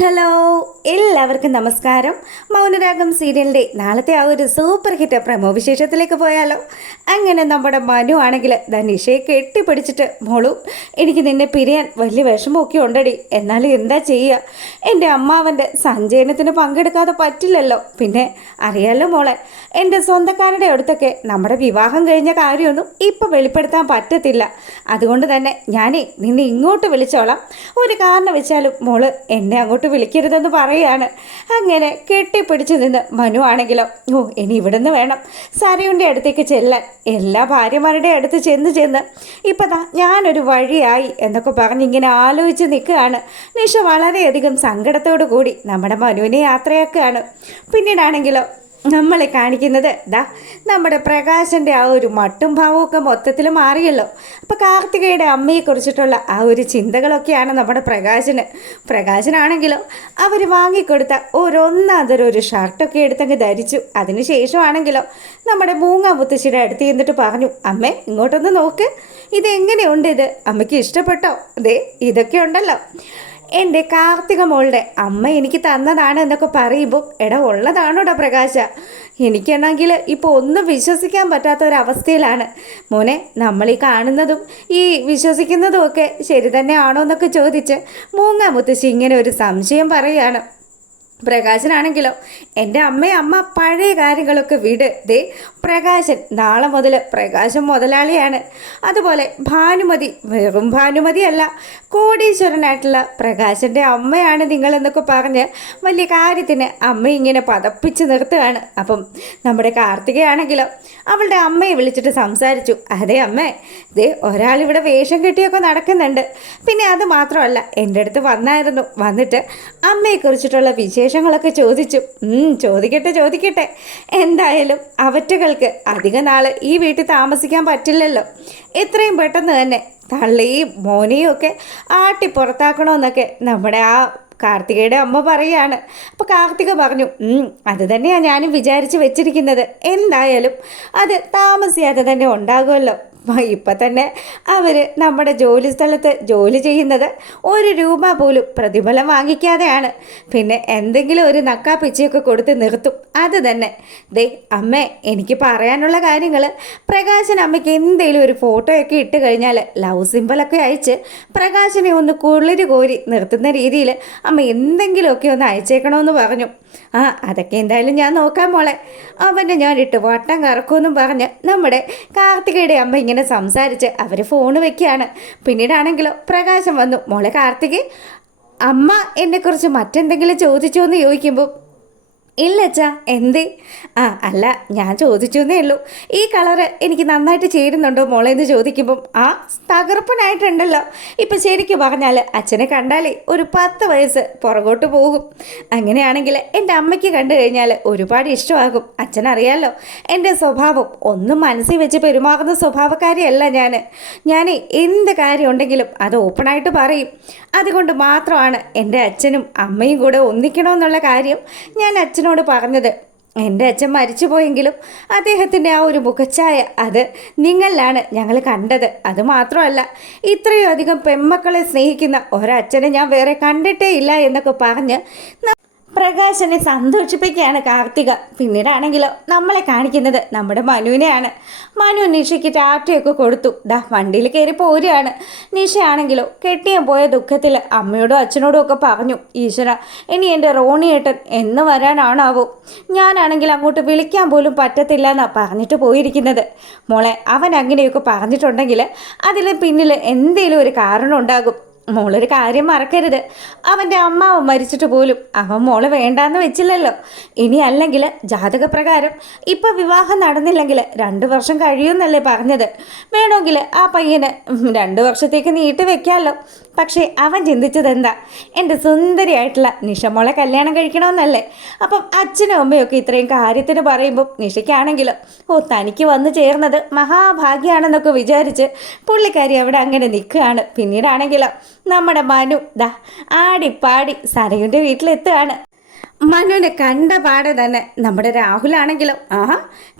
Hello എല്ലാവർക്കും നമസ്കാരം. മൗനരാഗം സീരിയലിൻ്റെ നാളത്തെ ആ ഒരു സൂപ്പർ ഹിറ്റ് പ്രമോ വിശേഷത്തിലേക്ക് പോയാലോ. അങ്ങനെ നമ്മുടെ മനു ആണെങ്കിൽ നിഷയെ കെട്ടിപ്പിടിച്ചിട്ട് മോളു, എനിക്ക് നിന്നെ പിരിയാൻ വലിയ വിഷമമൊക്കെ ഉണ്ടടി, എന്നാലും എന്താ ചെയ്യുക, എൻ്റെ അമ്മാവൻ്റെ സഞ്ചയനത്തിന് പങ്കെടുക്കാതെ പറ്റില്ലല്ലോ. പിന്നെ അറിയാലോ മോളെ, എൻ്റെ സ്വന്തക്കാരുടെ അടുത്തൊക്കെ നമ്മുടെ വിവാഹം കഴിഞ്ഞ കാര്യമൊന്നും ഇപ്പം വെളിപ്പെടുത്താൻ പറ്റത്തില്ല. അതുകൊണ്ട് തന്നെ ഞാനേ നിന്നെ ഇങ്ങോട്ട് വിളിച്ചോളാം. ഒരു കാരണം വെച്ചാലും മോള് എന്നെ അങ്ങോട്ട് വിളിക്കരുതെന്ന് പറയുകയാണ്. അങ്ങനെ കെട്ടിപ്പിടിച്ച് നിന്ന് മനു ആണെങ്കിലോ, ഇനി ഇവിടുന്ന് വേണം സരയുൻ്റെ അടുത്തേക്ക് ചെല്ലാൻ. എല്ലാ ഭാര്യമാരുടെ അടുത്ത് ചെന്ന് ഇപ്പം ഞാനൊരു വഴിയായി എന്നൊക്കെ പറഞ്ഞിങ്ങനെ ആലോചിച്ച് നിൽക്കുകയാണ്. നിഷ വളരെയധികം സങ്കടത്തോടു കൂടി നമ്മുടെ മനുവിനെ യാത്രയാക്കുകയാണ്. പിന്നീടാണെങ്കിലോ നമ്മളെ കാണിക്കുന്നത് നമ്മുടെ പ്രകാശൻ്റെ ആ ഒരു മട്ടും ഭാവമൊക്കെ മൊത്തത്തിൽ മാറിയല്ലോ. അപ്പോൾ കാർത്തികയുടെ അമ്മയെക്കുറിച്ചിട്ടുള്ള ആ ഒരു ചിന്തകളൊക്കെയാണ് നമ്മുടെ പ്രകാശനാണെങ്കിലോ അവർ വാങ്ങിക്കൊടുത്ത ഒരു ഷർട്ടൊക്കെ എടുത്തങ്ങ് ധരിച്ചു. അതിനുശേഷമാണെങ്കിലോ നമ്മുടെ മൂങ്ങ മുത്തശ്ശിയുടെ അടുത്ത് ചെന്നിട്ട് പറഞ്ഞു, അമ്മേ ഇങ്ങോട്ടൊന്ന് നോക്ക്, ഇതെങ്ങനെയുണ്ട്, ഇത് അമ്മയ്ക്ക് ഇഷ്ടപ്പെട്ടോ? ഇതൊക്കെ ഉണ്ടല്ലോ, എൻ്റെ കാർത്തിക മോളുടെ അമ്മ എനിക്ക് തന്നതാണ് എന്നൊക്കെ പറയുമ്പോൾ ഉള്ളതാണോടാ പ്രകാശ, എനിക്കാണെങ്കിൽ ഇപ്പോൾ ഒന്നും വിശ്വസിക്കാൻ പറ്റാത്ത ഒരവസ്ഥയിലാണ് മോനെ. നമ്മളീ കാണുന്നതും ഈ വിശ്വസിക്കുന്നതും ഒക്കെ ശരി തന്നെയാണോ എന്നൊക്കെ ചോദിച്ച് മൂങ്ങ മുത്തശ്ശി ഇങ്ങനെ ഒരു സംശയം പറയുകയാണ്. പ്രകാശനാണെങ്കിലോ, എൻ്റെ അമ്മ പഴയ കാര്യങ്ങളൊക്കെ വിട്. പ്രകാശൻ നാളെ മുതൽ പ്രകാശൻ മുതലാളിയാണ്. അതുപോലെ ഭാനുമതി വെറും ഭാനുമതിയല്ല, കോടീശ്വരനായിട്ടുള്ള പ്രകാശൻ്റെ അമ്മയാണ് നിങ്ങളെന്നൊക്കെ പറഞ്ഞ് വലിയ കാര്യത്തിന് അമ്മ ഇങ്ങനെ പതപ്പിച്ച് നിർത്തുകയാണ്. അപ്പം നമ്മുടെ കാർത്തികയാണെങ്കിലോ അവളുടെ അമ്മയെ വിളിച്ചിട്ട് സംസാരിച്ചു. അതെ അമ്മേ, ഒരാളിവിടെ വേഷം കെട്ടിയൊക്കെ നടക്കുന്നുണ്ട്. പിന്നെ അത് മാത്രമല്ല, എൻ്റെ അടുത്ത് വന്നിട്ട് അമ്മയെക്കുറിച്ചിട്ടുള്ള വിശേഷങ്ങളൊക്കെ ചോദിച്ചു. ചോദിക്കട്ടെ. എന്തായാലും അവറ്റകൾക്ക് അധിക നാൾ ഈ വീട്ടിൽ താമസിക്കാൻ പറ്റില്ലല്ലോ. എത്രയും പെട്ടെന്ന് തന്നെ തള്ളിയും മോനെയും ഒക്കെ ആട്ടി പുറത്താക്കണമെന്നൊക്കെ നമ്മുടെ ആ കാർത്തികയുടെ അമ്മ പറയുകയാണ്. അപ്പോൾ കാർത്തിക പറഞ്ഞു, അത് തന്നെയാണ് ഞാനും വിചാരിച്ച് വെച്ചിരിക്കുന്നത്. എന്തായാലും അത് താമസിയാതെ തന്നെ ഉണ്ടാകുമല്ലോ. ഇപ്പം തന്നെ അവർ നമ്മുടെ ജോലി സ്ഥലത്ത് ജോലി ചെയ്യുന്നത് 1 രൂപ പോലും പ്രതിഫലം വാങ്ങിക്കാതെയാണ്. പിന്നെ എന്തെങ്കിലും ഒരു നക്കാപ്പിച്ചയൊക്കെ കൊടുത്ത് നിർത്തും. അത് തന്നെ അമ്മേ, എനിക്ക് പറയാനുള്ള കാര്യങ്ങൾ, പ്രകാശൻ അമ്മയ്ക്ക് എന്തെങ്കിലും ഒരു ഫോട്ടോയൊക്കെ ഇട്ട് കഴിഞ്ഞാൽ ലവ് സിമ്പിളൊക്കെ അയച്ച് പ്രകാശനെ ഒന്ന് കുളിര് കോരി നിർത്തുന്ന രീതിയിൽ അമ്മ എന്തെങ്കിലുമൊക്കെ ഒന്ന് അയച്ചേക്കണമെന്ന് പറഞ്ഞു. അതൊക്കെ എന്തായാലും ഞാൻ നോക്കാം മോളെ, അവൻ്റെ ഞാനിട്ട് വട്ടം കറക്കുമെന്നും പറഞ്ഞ് നമ്മുടെ കാർത്തികയുടെ അമ്മ ഇങ്ങനെ സംസാരിച്ച് അവർ ഫോൺ വെക്കുകയാണ്. പിന്നീടാണെങ്കിലോ പ്രകാശം വന്നു. മോളെ കാർത്തിക്, അമ്മ എന്നെക്കുറിച്ച് മറ്റെന്തെങ്കിലും ചോദിച്ചോ എന്ന് ചോദിക്കുമ്പോൾ, ഇല്ല അച്ഛാ, എന്തേ? അല്ല, ഞാൻ ചോദിച്ചു എന്നേ ഉള്ളൂ, ഈ കളറ് എനിക്ക് നന്നായിട്ട് ചേരുന്നുണ്ടോ മോളെ എന്ന് ചോദിക്കുമ്പം തകർപ്പനായിട്ടുണ്ടല്ലോ. ഇപ്പം ശരിക്കും പറഞ്ഞാൽ അച്ഛനെ കണ്ടാലേ ഒരു 10 വയസ്സ് പുറകോട്ട് പോകും. അങ്ങനെയാണെങ്കിൽ എൻ്റെ അമ്മയ്ക്ക് കണ്ടു കഴിഞ്ഞാൽ ഒരുപാട് ഇഷ്ടമാകും. അച്ഛനറിയാലോ എൻ്റെ സ്വഭാവം, ഒന്നും മനസ്സിൽ വെച്ച് പെരുമാറുന്ന സ്വഭാവക്കാരിയല്ല ഞാൻ എന്ത് കാര്യം ഉണ്ടെങ്കിലും അത് ഓപ്പണായിട്ട് പറയും. അതുകൊണ്ട് മാത്രമാണ് എൻ്റെ അച്ഛനും അമ്മയും കൂടെ ഒന്നിക്കണമെന്നുള്ള കാര്യം ഞാൻ അച്ഛനോട് പറഞ്ഞത്. എൻ്റെ അച്ഛൻ മരിച്ചു പോയെങ്കിലും അദ്ദേഹത്തിൻ്റെ ആ ഒരു മുഖച്ഛായ അത് നിങ്ങളിലാണ് ഞങ്ങൾ കണ്ടത്. അതുമാത്രമല്ല, ഇത്രയും അധികം പെൺമക്കളെ സ്നേഹിക്കുന്ന ഒരച്ഛനെ ഞാൻ വേറെ കണ്ടിട്ടേ ഇല്ല എന്നൊക്കെ പറഞ്ഞ് പ്രകാശനെ സന്തോഷിപ്പിക്കുകയാണ് കാർത്തിക. പിന്നീടാണെങ്കിലോ നമ്മളെ കാണിക്കുന്നത് നമ്മുടെ മനുവിനെയാണ്. മനു നിഷയ്ക്ക് ടാറ്റയൊക്കെ കൊടുത്തു. വണ്ടിയിൽ കയറി പോരുകയാണ്. നിഷയാണെങ്കിലോ കെട്ടിയാൻ പോയ ദുഃഖത്തിൽ അമ്മയോടും അച്ഛനോടും ഒക്കെ പറഞ്ഞു, ഈശ്വര, ഇനി എൻ്റെ റോണിയേട്ടൻ എന്ന് വരാനാണാവോ, ഞാനാണെങ്കിൽ അങ്ങോട്ട് വിളിക്കാൻ പോലും പറ്റത്തില്ല എന്നാണ് പറഞ്ഞിട്ട് പോയിരിക്കുന്നത്. മോളെ, അവൻ അങ്ങനെയൊക്കെ പറഞ്ഞിട്ടുണ്ടെങ്കിൽ അതിൽ പിന്നിൽ എന്തെങ്കിലും ഒരു കാരണം ഉണ്ടാകും. മോളൊരു കാര്യം മറക്കരുത്, അവൻ്റെ അമ്മാവ് മരിച്ചിട്ട് പോലും അവൻ മോളെ വേണ്ടാന്ന് വെച്ചില്ലല്ലോ. ഇനി അല്ലെങ്കിൽ ജാതകപ്രകാരം ഇപ്പം വിവാഹം നടന്നില്ലെങ്കിൽ 2 വർഷം കഴിയുമെന്നല്ലേ പറഞ്ഞത്. വേണമെങ്കിൽ ആ പയ്യന് 2 വർഷത്തേക്ക് നീട്ടി വെക്കാമല്ലോ. പക്ഷേ അവൻ ചിന്തിച്ചത് എന്താ, എൻ്റെ സുന്ദരിയായിട്ടുള്ള നിഷമോളെ കല്യാണം കഴിക്കണമെന്നല്ലേ. അപ്പം അച്ഛനും അമ്മയൊക്കെ ഇത്രയും കാര്യത്തിന് പറയുമ്പം നിഷയ്ക്കാണെങ്കിലോ തനിക്ക് വന്നു ചേർന്നത് മഹാഭാഗ്യമാണെന്നൊക്കെ വിചാരിച്ച് പുള്ളിക്കാരി അവിടെ അങ്ങനെ നിൽക്കുകയാണ്. പിന്നീടാണെങ്കിലോ നമ്മുടെ മനു ആടിപ്പാടി സരയുടെ വീട്ടിലെത്തുകയാണ്. മനുവിനെ കണ്ട പാടെ തന്നെ നമ്മുടെ രാഹുലാണെങ്കിലോ,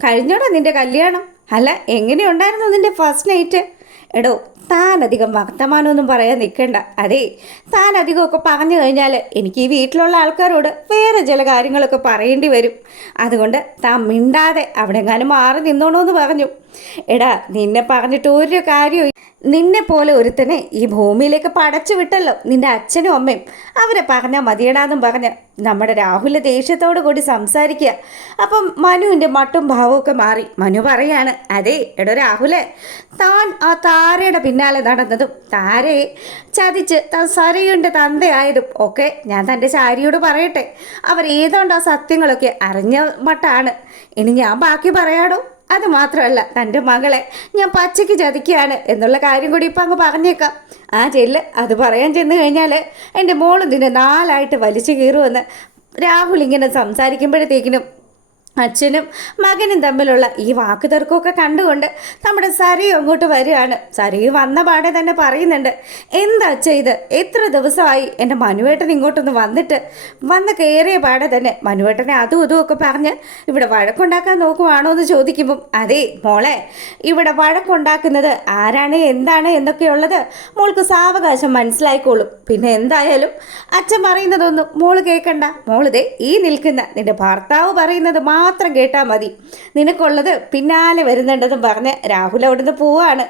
കഴിഞ്ഞോടാ നിൻ്റെ കല്യാണം, അല്ല എങ്ങനെയുണ്ടായിരുന്നു നിൻ്റെ ഫസ്റ്റ് നൈറ്റ്? താൻ അധികം വർത്തമാനമൊന്നും പറയാൻ നിൽക്കണ്ട. അതെ, താൻ അധികമൊക്കെ പറഞ്ഞു കഴിഞ്ഞാൽ എനിക്ക് ഈ വീട്ടിലുള്ള ആൾക്കാരോട് വേറെ ചില കാര്യങ്ങളൊക്കെ പറയേണ്ടി വരും. അതുകൊണ്ട് താൻ മിണ്ടാതെ അവിടെ എങ്ങാനും മാറി നിന്നോണമെന്ന് പറഞ്ഞു. എടാ, നിന്നെ പറഞ്ഞിട്ട് ഒരു കാര്യവും, നിന്നെ പോലെ ഒരുത്തനെ ഈ ഭൂമിയിലേക്ക് പടച്ചു വിട്ടല്ലോ നിന്റെ അച്ഛനും അമ്മയും. അവരെ പറഞ്ഞാൽ മതിയടാന്നും പറഞ്ഞ് നമ്മുടെ രാഹുലിൻ്റെ ദേഷ്യത്തോടു കൂടി സംസാരിക്കുക. അപ്പം മനുവിൻ്റെ മട്ടും ഭാവമൊക്കെ മാറി. മനു പറയാണ്, അതെ എടോ രാഹുലെ, താൻ ആ താരയുടെ പിന്നാലെ നടന്നതും താരയെ ചതിച്ച് സരയുടെ തന്തയായതും ഒക്കെ ഞാൻ തൻ്റെ ചാരിയോട് പറയട്ടെ. അവർ ഏതാണ്ട് ആ സത്യങ്ങളൊക്കെ അറിഞ്ഞ മട്ടാണ്. ഇനി ഞാൻ ബാക്കി പറയാടോ. അത് മാത്രമല്ല, തൻ്റെ മകളെ ഞാൻ പച്ചയ്ക്ക് ചതിക്കുകയാണ് എന്നുള്ള കാര്യം കൂടി ഇപ്പം അങ്ങ് പറഞ്ഞേക്കാം. ആ ചെല്ല്, അത് പറയാൻ ചെന്ന് കഴിഞ്ഞാൽ എൻ്റെ മോളും ഇതിനെ നാലായിട്ട് വലിച്ചു കീറുമെന്ന് രാഹുൽ ഇങ്ങനെ സംസാരിക്കുമ്പോഴത്തേക്കിനും അച്ഛനും മകനും തമ്മിലുള്ള ഈ വാക്ക് തർക്കമൊക്കെ കണ്ടുകൊണ്ട് നമ്മുടെ സരയു അങ്ങോട്ട് വരികയാണ്. സരയു വന്ന പാടെ തന്നെ പറയുന്നുണ്ട്, എന്താ അച്ഛ ഇത്, എത്ര ദിവസമായി എൻ്റെ മനുവേട്ടൻ ഇങ്ങോട്ടൊന്ന് വന്ന് കയറിയ പാടെ തന്നെ മനുവേട്ടനെ അതും ഇതും ഒക്കെ പറഞ്ഞ് ഇവിടെ വഴക്കുണ്ടാക്കാൻ നോക്കുവാണോ എന്ന് ചോദിക്കുമ്പം, അതെ മോളെ, ഇവിടെ വഴക്കുണ്ടാക്കുന്നത് ആരാണ് എന്താണ് എന്നൊക്കെയുള്ളത് മോൾക്ക് സാവകാശം മനസ്സിലായിക്കോളും. പിന്നെ എന്തായാലും അച്ഛൻ പറയുന്നതൊന്നും മോള് കേൾക്കണ്ട. മോളിതേ ഈ നിൽക്കുന്ന നിന്റെ ഭർത്താവ് പറയുന്നത് മാത്രം കേട്ടാൽ മതി. നിനക്കുള്ളത് പിന്നാലെ വരുന്നുണ്ടെന്നും പറഞ്ഞ് രാഹുൽ അവിടുന്ന് പോവാണ്.